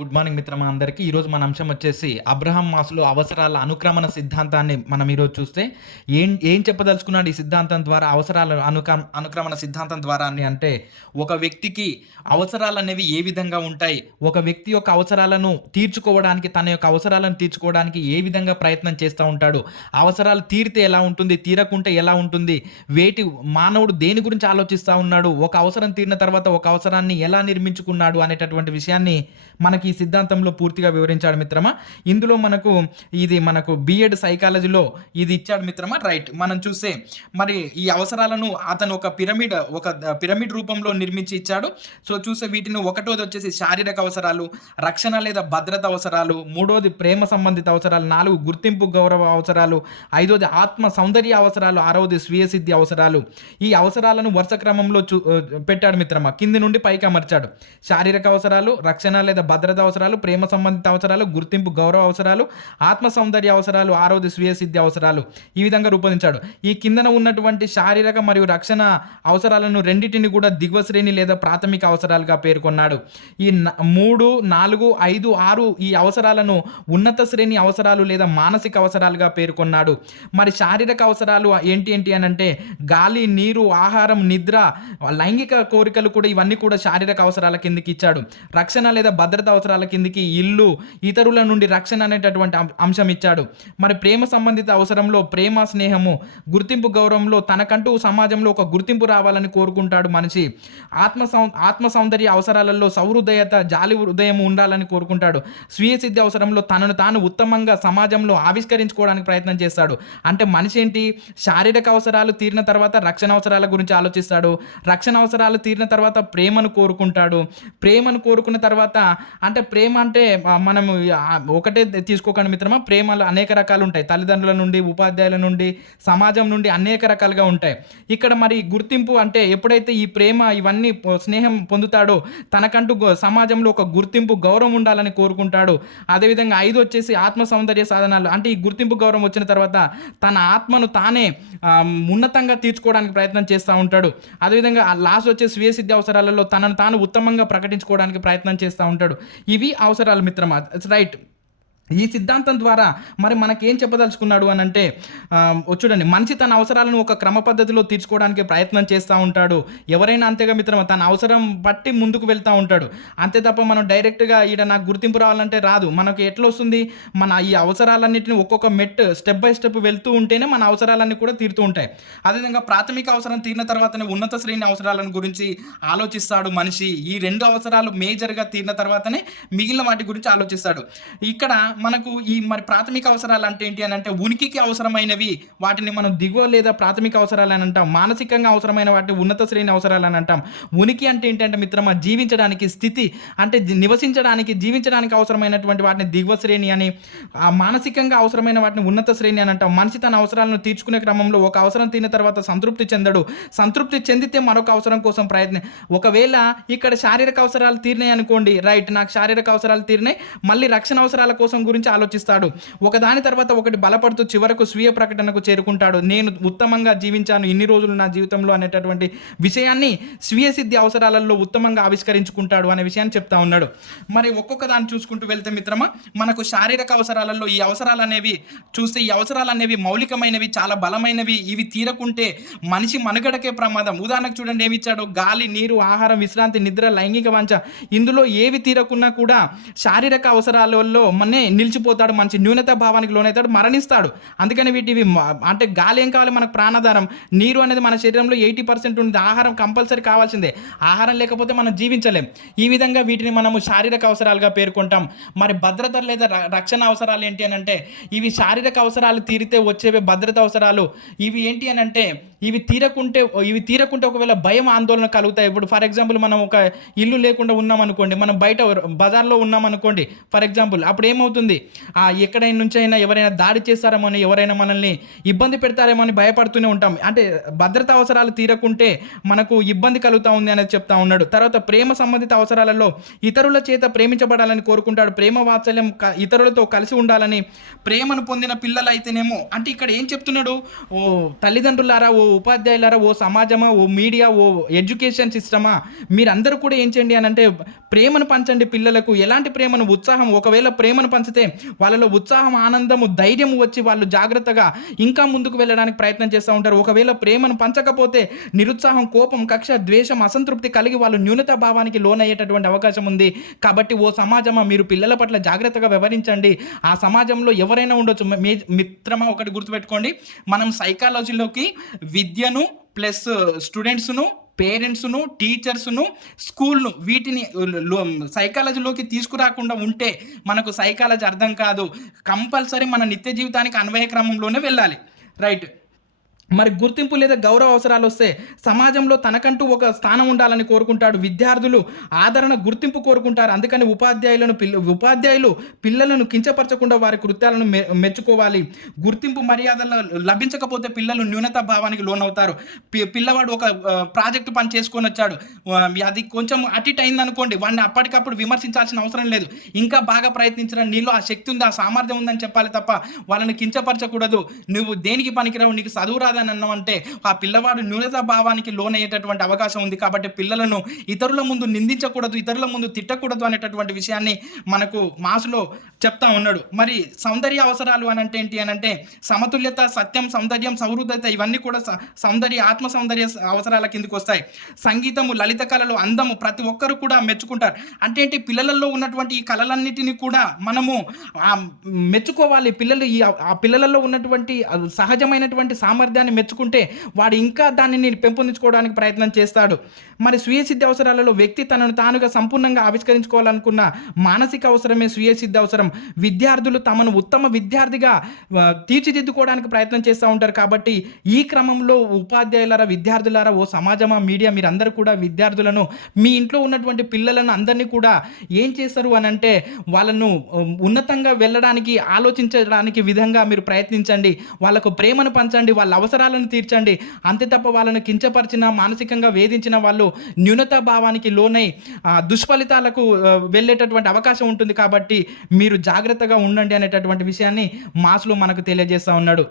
Good morning మిత్రమా అందరికీ. ఈరోజు మన అంశం వచ్చేసి అబ్రహం మాసులో అవసరాల అనుక్రమణ సిద్ధాంతాన్ని మనం ఈరోజు చూస్తే ఏం ఏం చెప్పదలుచుకున్నాడు ఈ సిద్ధాంతం ద్వారా? అవసరాల అనుక అనుక్రమణ సిద్ధాంతం ద్వారా అని అంటే ఒక వ్యక్తికి అవసరాలు అనేవి ఏ విధంగా ఉంటాయి? ఒక వ్యక్తి యొక్క అవసరాలను తీర్చుకోవడానికి తన యొక్క అవసరాలను తీర్చుకోవడానికి ఏ విధంగా ప్రయత్నం చేస్తూ ఉంటాడు? అవసరాలు తీరితే ఎలా ఉంటుంది? తీరకుంటే ఎలా ఉంటుంది? వేటి మానవుడు దేని గురించి ఆలోచిస్తూ ఉన్నాడు? ఒక అవసరం తీరిన తర్వాత ఒక అవసరాన్ని ఎలా నిర్మించుకున్నాడు అనేటటువంటి విషయాన్ని మనకి ఈ సిద్ధాంతంలో పూర్తిగా వివరించాడు మిత్రమా? ఇందులో మనకు ఇది మనకు బిఎడ్ సైకాలజీలో ఇది ఇచ్చాడు మిత్రమా? రైట్ మనం చూస్తే మరి ఈ అవసరాలను అతను ఒక పిరమిడ్ ఒక పిరమిడ్ రూపంలో నిర్మించి ఇచ్చాడు. సో చూస్తే వీటిని ఒకటోది వచ్చేసి శారీరక అవసరాలు రక్షణ లేదా భద్రత అవసరాలు మూడోది ప్రేమ సంబంధిత అవసరాలు నాలుగు గుర్తింపు గౌరవ అవసరాలు ఐదోది ఆత్మ సౌందర్య అవసరాలు ఆరవది స్వీయ సిద్ధి అవసరాలు. ఈ అవసరాలను వరుస క్రమంలో చూ పెట్టాడు మిత్రమా? కింది నుండి పైకి అమర్చాడు. శారీరక అవసరాలు రక్షణ లేదా భద్రత అవసరాలు ప్రేమ సంబంధిత అవసరాలు గుర్తింపు గౌరవ అవసరాలు ఆత్మ సౌందర్య అవసరాలు ఆరోగ్య స్వీయ సిద్ధి అవసరాలు ఈ విధంగా రూపొందించాడు. ఈ కిందన ఉన్నటువంటి శారీరక మరియు రక్షణ అవసరాలను రెండింటిని కూడా దిగువ శ్రేణి లేదా ప్రాథమిక అవసరాలుగా పేర్కొన్నాడు. ఈ మూడు నాలుగు ఐదు ఆరు ఈ అవసరాలను ఉన్నత శ్రేణి అవసరాలు లేదా మానసిక అవసరాలుగా పేర్కొన్నాడు. మరి శారీరక అవసరాలు ఏంటి ఏంటి అని అంటే గాలి నీరు ఆహారం నిద్ర లైంగిక కోరికలు కూడా ఇవన్నీ కూడా శారీరక అవసరాల కిందకి ఇచ్చాడు. రక్షణ లేదా భద్రత సంవత్సరాల కిందికి ఇల్లు ఇతరుల నుండి రక్షణ అనేటటువంటి అంశం ఇచ్చాడు. మరి ప్రేమ సంబంధిత అవసరంలో ప్రేమ స్నేహము గుర్తింపు గౌరవంలో తనకంటూ సమాజంలో ఒక గుర్తింపు రావాలని కోరుకుంటాడు మనిషి. ఆత్మ సౌ ఆత్మ సౌందర్య అవసరాలలో సౌహృదయత జాలి హృదయం ఉండాలని కోరుకుంటాడు. స్వీయ సిద్ధి అవసరంలో తనను తాను ఉత్తమంగా సమాజంలో ఆవిష్కరించుకోవడానికి ప్రయత్నం చేస్తాడు. అంటే మనిషి ఏంటి? శారీరక అవసరాలు తీరిన తర్వాత రక్షణ అవసరాల గురించి ఆలోచిస్తాడు. రక్షణ అవసరాలు తీరిన తర్వాత ప్రేమను కోరుకుంటాడు. ప్రేమను కోరుకున్న తర్వాత అంటే ప్రేమ అంటే మనం మనము ఒకటే తీసుకోకండి మిత్రమా ప్రేమలు అనేక రకాలు ఉంటాయి. తల్లిదండ్రుల నుండి ఉపాధ్యాయుల నుండి సమాజం నుండి అనేక రకాలుగా ఉంటాయి. ఇక్కడ మరి గుర్తింపు అంటే ఎప్పుడైతే ఈ ప్రేమ ఇవన్నీ స్నేహం పొందుతాడో తనకంటూ గొ- సమాజంలో ఒక గుర్తింపు గౌరవం ఉండాలని కోరుకుంటాడు. అదేవిధంగా ఐదు వచ్చేసి ఆత్మ సౌందర్య సాధనాలు. అంటే ఈ గుర్తింపు గౌరవం వచ్చిన తర్వాత తన ఆత్మను తానే ఉన్నతంగా తీర్చుకోవడానికి ప్రయత్నం చేస్తూ ఉంటాడు. అదేవిధంగా లాస్ట్ వచ్చే స్వీయ సిద్ధి అవసరాలలో తనను తాను ఉత్తమంగా ప్రకటించుకోవడానికి ప్రయత్నం చేస్తూ ఉంటాడు. ఇవి అవసరాలు మిత్రమా? రైట్ ఈ సిద్ధాంతం ద్వారా మరి మనకేం చెప్పదలుచుకున్నాడు అని అంటే చూడండి మనిషి తన అవసరాలను ఒక క్రమ పద్ధతిలో తీర్చుకోవడానికి ప్రయత్నం చేస్తూ ఉంటాడు. ఎవరైనా అంతేగా మిత్రమా తన అవసరం బట్టి ముందుకు వెళ్తూ ఉంటాడు. అంతే తప్ప మనం డైరెక్ట్గా ఈడ నాకు గుర్తింపు రావాలంటే రాదు. మనకు ఎట్లా వస్తుంది? మన ఈ అవసరాలన్నింటిని ఒక్కొక్క మెట్ స్టెప్ బై స్టెప్ వెళ్తూ ఉంటేనే మన అవసరాలన్నీ కూడా తీరుతూ ఉంటాయి. అదేవిధంగా ప్రాథమిక అవసరం తీరిన తర్వాతనే ఉన్నత శ్రేణి అవసరాలను గురించి ఆలోచిస్తాడు మనిషి. ఈ రెండు అవసరాలు మేజర్గా తీరిన తర్వాతనే మిగిలిన వాటి గురించి ఆలోచిస్తాడు. ఇక్కడ మనకు ఈ మరి ప్రాథమిక అవసరాలు అంటే ఏంటి అని అంటే ఉనికికి అవసరమైనవి వాటిని మనం దిగువ లేదా ప్రాథమిక అవసరాలు అని అంటాం. మానసికంగా అవసరమైన వాటిని ఉన్నత శ్రేణి అవసరాలు అని అంటాం. ఉనికి అంటే ఏంటంటే మిత్రమా జీవించడానికి స్థితి అంటే నివసించడానికి జీవించడానికి అవసరమైనటువంటి వాటిని దిగువ శ్రేణి అని ఆ మానసికంగా అవసరమైన వాటిని ఉన్నత శ్రేణి అని అంటాం. మనిషి తన అవసరాలను తీర్చుకునే క్రమంలో ఒక అవసరం తిన్న తర్వాత సంతృప్తి చెందడు. సంతృప్తి చెందితే మరొక అవసరం కోసం ప్రయత్నం ఒకవేళ ఇక్కడ శారీరక అవసరాలు తీరినాయి అనుకోండి రైట్ నాకు శారీరక అవసరాలు తీరినాయి మళ్ళీ రక్షణ అవసరాల కోసం గురించి ఆలోచిస్తాడు. ఒకదాని తర్వాత ఒకటి బలపడుతూ చివరకు స్వీయ ప్రకటనకు చేరుకుంటాడు. నేను ఉత్తమంగా జీవించాను. ఇన్ని రోజులు నా జీవితంలో అనేటటువంటి విషయాన్ని స్వీయ సిద్ధి అవసరాలలో ఉత్తమంగా ఆవిష్కరించుకుంటాడు అనే విషయాన్ని చెప్తా ఉన్నాడు. మరి ఒక్కొక్క దాన్ని చూసుకుంటూ వెళ్తే మిత్రమా మనకు శారీరక అవసరాలలో ఈ అవసరాలు అనేవి చూస్తే ఈ అవసరాలు అనేవి మౌలికమైనవి చాలా బలమైనవి. ఇవి తీరకుంటే మనిషి మనుగడకే ప్రమాదం. ఉదాహరణకు చూడండి ఏమి ఇచ్చాడు గాలి నీరు ఆహారం విశ్రాంతి నిద్ర లైంగిక వాంఛ. ఇందులో ఏవి తీరకున్నా కూడా శారీరక అవసరాలలో మనే నిలిచిపోతాడు మంచి న్యూనత భావానికి లోనవుతాడు మరణిస్తాడు. అందుకని వీటివి అంటే గాలి ఏం కావాలి? మనకు ప్రాణాధారం. నీరు అనేది మన శరీరంలో ఎయిటీ పర్సెంట్ ఉంది ఆహారం కంపల్సరీ కావాల్సిందే. ఆహారం లేకపోతే మనం జీవించలేం. ఈ విధంగా వీటిని మనము శారీరక అవసరాలుగా పేర్కొంటాం. మరి భద్రత లేదా ర- రక్షణ అవసరాలు ఏంటి అని అంటే ఇవి శారీరక అవసరాలు తీరితే వచ్చేవి భద్రత అవసరాలు. ఇవి ఏంటి అని అంటే ఇవి తీరకుంటే ఇవి తీరకుంటే ఒకవేళ భయం ఆందోళన కలుగుతాయి. ఇప్పుడు ఫర్ ఎగ్జాంపుల్ మనం ఒక ఇల్లు లేకుండా ఉన్నాం అనుకోండి మనం బయట బజార్లో ఉన్నాం అనుకోండి ఫర్ ఎగ్జాంపుల్ అప్పుడు ఏమవుతుంది భయపడుతుంది ఆ ఎక్కడైనా నుంచి అయినా ఎవరైనా దాడి చేస్తారేమో అని ఎవరైనా మనల్ని ఇబ్బంది పెడతారేమో అని భయపడుతూనే ఉంటాం. అంటే భద్రతా అవసరాలు తీరకుంటే మనకు ఇబ్బంది కలుగుతూ ఉంది అనేది చెప్తా ఉన్నాడు. తర్వాత ప్రేమ సంబంధిత అవసరాలలో ఇతరుల చేత ప్రేమించబడాలని కోరుకుంటాడు. ప్రేమ వాత్సల్యం ఇతరులతో కలిసి ఉండాలని ప్రేమను పొందిన పిల్లలు అయితేనేమో అంటే ఇక్కడ ఏం చెప్తున్నాడు? ఓ తల్లిదండ్రులారా ఓ ఉపాధ్యాయులారా ఓ సమాజమా ఓ మీడియా ఓ ఎడ్యుకేషన్ సిస్టమా? మీరందరూ కూడా ఏం చేయండి అని అంటే ప్రేమను పంచండి పిల్లలకు. ఎలాంటి ప్రేమను? ఉత్సాహం. ఒకవేళ ప్రేమను పంచితే వాళ్ళలో ఉత్సాహం ఆనందము ధైర్యం వచ్చి వాళ్ళు జాగ్రత్తగా ఇంకా ముందుకు వెళ్ళడానికి ప్రయత్నం చేస్తూ ఉంటారు. ఒకవేళ ప్రేమను పంచకపోతే నిరుత్సాహం కోపం కక్ష ద్వేషం అసంతృప్తి కలిగి వాళ్ళు న్యూనత భావానికి లోనయ్యేటటువంటి అవకాశం ఉంది. కాబట్టి ఓ సమాజమా మీరు పిల్లల పట్ల జాగ్రత్తగా వ్యవహరించండి. ఆ సమాజంలో ఎవరైనా ఉండొచ్చు. మీ మిత్రమా ఒకటి గుర్తుపెట్టుకోండి. మనం సైకాలజీలోకి విద్యను ప్లస్ స్టూడెంట్స్ను పేరెంట్స్ను టీచర్స్ను స్కూల్ను వీటిని లో- సైకాలజీలోకి తీసుకురాకుండా ఉంటే మనకు సైకాలజీ అర్థం కాదు. కంపల్సరీ మన నిత్య జీవితానికి అన్వయ క్రమంలోనే వెళ్ళాలి. రైట్? మరి గుర్తింపు లేదా గౌరవ అవసరాలు వస్తే సమాజంలో తనకంటూ ఒక స్థానం ఉండాలని కోరుకుంటాడు. విద్యార్థులు ఆదరణ గుర్తింపు కోరుకుంటారు. అందుకని ఉపాధ్యాయులను పిల్ల ఉపాధ్యాయులు పిల్లలను కించపరచకుండా వారి కృత్యాలను మె మెచ్చుకోవాలి. గుర్తింపు మర్యాదలు లభించకపోతే పిల్లలు న్యూనత భావానికి లోనవుతారు. పి- పిల్లవాడు ఒక ప్రాజెక్టు పని చేసుకొని వచ్చాడు. అది కొంచెం అటిట్ అయింది అనుకోండి వాడిని అప్పటికప్పుడు విమర్శించాల్సిన అవసరం లేదు. ఇంకా బాగా ప్రయత్నించడం నీలో ఆ శక్తి ఉంది ఆ సామర్థ్యం ఉందని చెప్పాలి తప్ప వాళ్ళని కించపరచకూడదు. నువ్వు దేనికి పనికిరావు నీకు చదువు రాదని అన్నావంటే ఆ పిల్లవాడు న్యూనత భావానికి లోనయ్యేటటువంటి అవకాశం ఉంది కాబట్టి పిల్లలను ఇతరుల ముందు నిందించకూడదు ఇతరుల ముందు తిట్టకూడదు అనేటటువంటి విషయాన్ని మనకు మాసులో చెప్తా ఉన్నాడు. మరి సౌందర్య అవసరాలు అని అంటే ఏంటి అని అంటే సమతుల్యత సత్యం సౌందర్యం సౌహృదత ఇవన్నీ కూడా సౌందర్య ఆత్మ సౌందర్య అవసరాల కిందకి వస్తాయి. సంగీతము లలిత కళలు అందము ప్రతి ఒక్కరు కూడా మెచ్చుకుంటారు. అంటే ఏంటి? పిల్లలలో ఉన్నటువంటి ఈ కళలన్నిటిని కూడా మనము మెచ్చుకోవాలి. పిల్లలు ఈ ఆ పిల్లలలో ఉన్నటువంటి సహజమైనటువంటి సామర్థ్యాన్ని మెచ్చుకుంటే వాడు ఇంకా దానిని పెంపొందించుకోవడానికి ప్రయత్నం చేస్తాడు. మరి స్వీయ సిద్ధి అవసరాలలో వ్యక్తి తనను తానుగా సంపూర్ణంగా ఆవిష్కరించుకోవాలనుకున్న మానసిక అవసరమే స్వీయ సిద్ధి అవసరం. విద్యార్థులు తమను ఉత్తమ విద్యార్థిగా తీర్చిదిద్దుకోవడానికి ప్రయత్నం చేస్తూ ఉంటారు కాబట్టి ఈ క్రమంలో ఉపాధ్యాయులారా విద్యార్థులారా ఓ సమాజమా మీడియా మీరందరూ కూడా విద్యార్థులను మీ ఇంట్లో ఉన్నటువంటి పిల్లలను అందరినీ కూడా ఏం చేస్తారు అని అంటే వాళ్ళను ఉన్నతంగా వెళ్ళడానికి ఆలోచించడానికి విధంగా మీరు ప్రయత్నించండి. వాళ్ళకు ప్రేమను పంచండి. వాళ్ళ అవసరం అవసరాలను తీర్చండి. అంతే తప్ప వాళ్ళను కించపరిచిన మానసికంగా వేధించిన వాళ్ళు న్యూనతా భావానికి లోనై దుష్ఫలితాలకు వెళ్ళేటటువంటి అవకాశం ఉంటుంది కాబట్టి మీరు జాగ్రత్తగా ఉండండి అనేటటువంటి విషయాన్ని మాస్లో మనకు తెలియజేస్తూ ఉన్నాడు.